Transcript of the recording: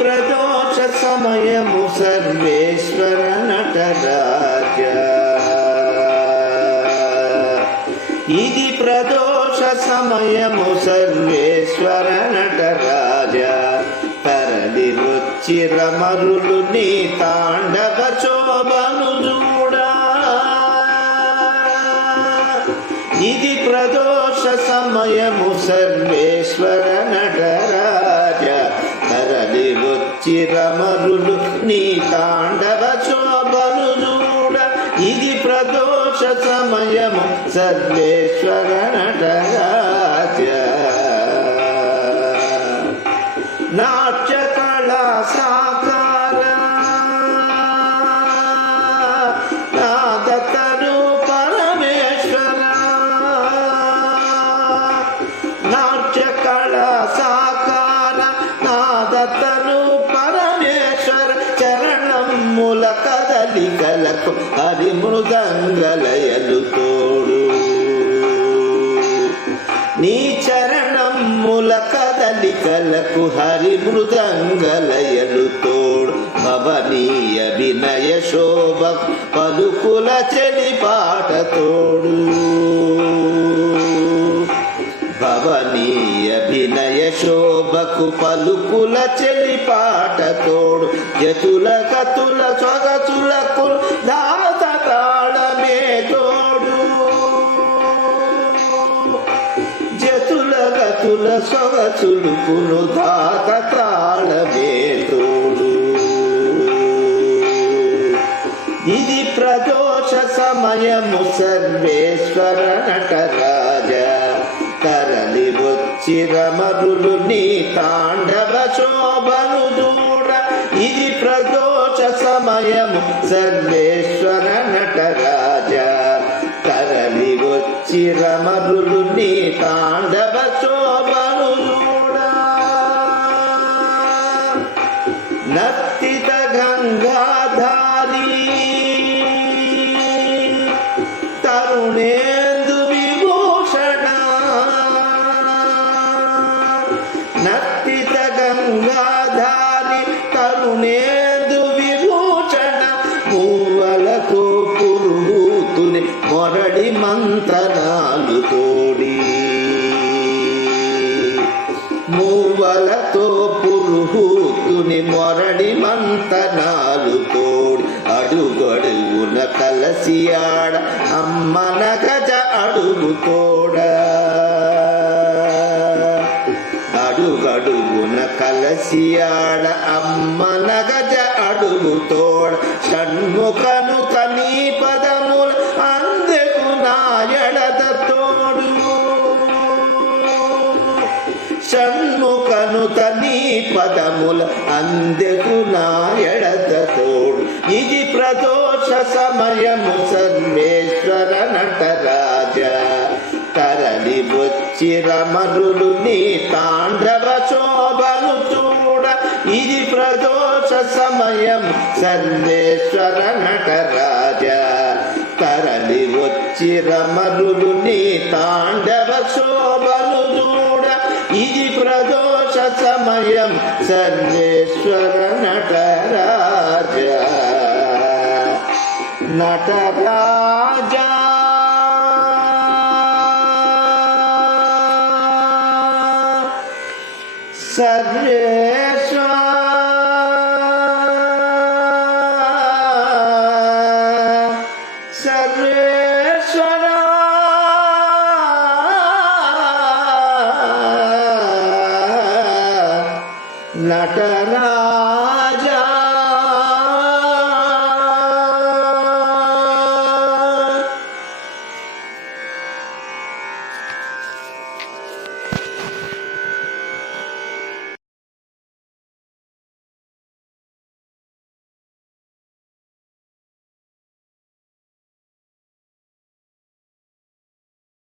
ప్రదోష సమయము సర్వేశ్వర నటరాజ, ఇది ప్రదోష సమయము సర్వేశ్వర నటరాజ, తరలి వచ్చి రమరులు నీ తాండవ శోభను చూడా. ఇది ప్రదోష సమయము సర్వేశ్వర నటరాజ, తరలి వచ్చి రమరులు నీ తాండవ శోభను చూడ. ఇది ప్రదోష సమయము సర్వేశ్వర నటరాజ. నాట్య కళా సాకార నాదతను పరమేశ్వర, నాట్య కళా సాకార నాదతను పరమేశ్వర, చరణముల కదలికలకు హరి మృదంగలయలు తోడు. నీ చరణముల కదలికలకు హరి మృదంగలయలు తోడు. భవనీయ వినయ శోభ పలుకుల చెలిపాట తోడు. భవనీయ వినయ శోభకు పలుకుల చెలిపాట తోడు. జతుల కతుల సొగసులకు దాత తాళమే తోడు. జతుల గతుల సొగసులుకును దాత తాళమే తోడు. ఇది ప్రదోష సమయము సర్వేశ్వర నటరాజ, తరలి వచ్చి రమరులు నీ తాండవ శోభను చూడ. ఇది ప్రదోష సమయము సర్వేశ్వర నటరాజ, తరలి వచ్చి రమరులు నీ తాండవ శోభను చూడ. నర్తిత గంగాధారి తరుణేందు విభూషణ, నర్తిత గంగాధారి తరుణేందు విభూషణ, మూవలతో పురుహూతుని మొరడి మంత్రనాలు తోడి. మూవలతో పురుహూతుని మొరడి మంతనాలు తోడు. అడుగడుగున కలసియాడ అమ్మన గజ అడుగు తోడ. అడుగడుగున కలసియాడ అమ్మన గజ అడుగు తోడ. షణ్ముఖను తనీ పదముల అందెకు నాయడద తోడు. షణ్ముఖను తనీ పదముల అందెకు నాయడద తోడు. ఇది ప్రదోష సమయము సర్వేశ్వర నటరాజ, తరలి వచ్చి రమరులు నీ తాండవ శోభను చూడ. ఇది ప్రదోష సమయం సర్వేశ్వర నటరాజ, తరలి వచ్చి రమరులు నీ తాండవ శోభను చూడ. ఇది ప్రదోష సమయం సర్వేశ్వర నటరాజ. నటరాజ సర్వేశ్వర సర్వేశ్వర నటరాజ.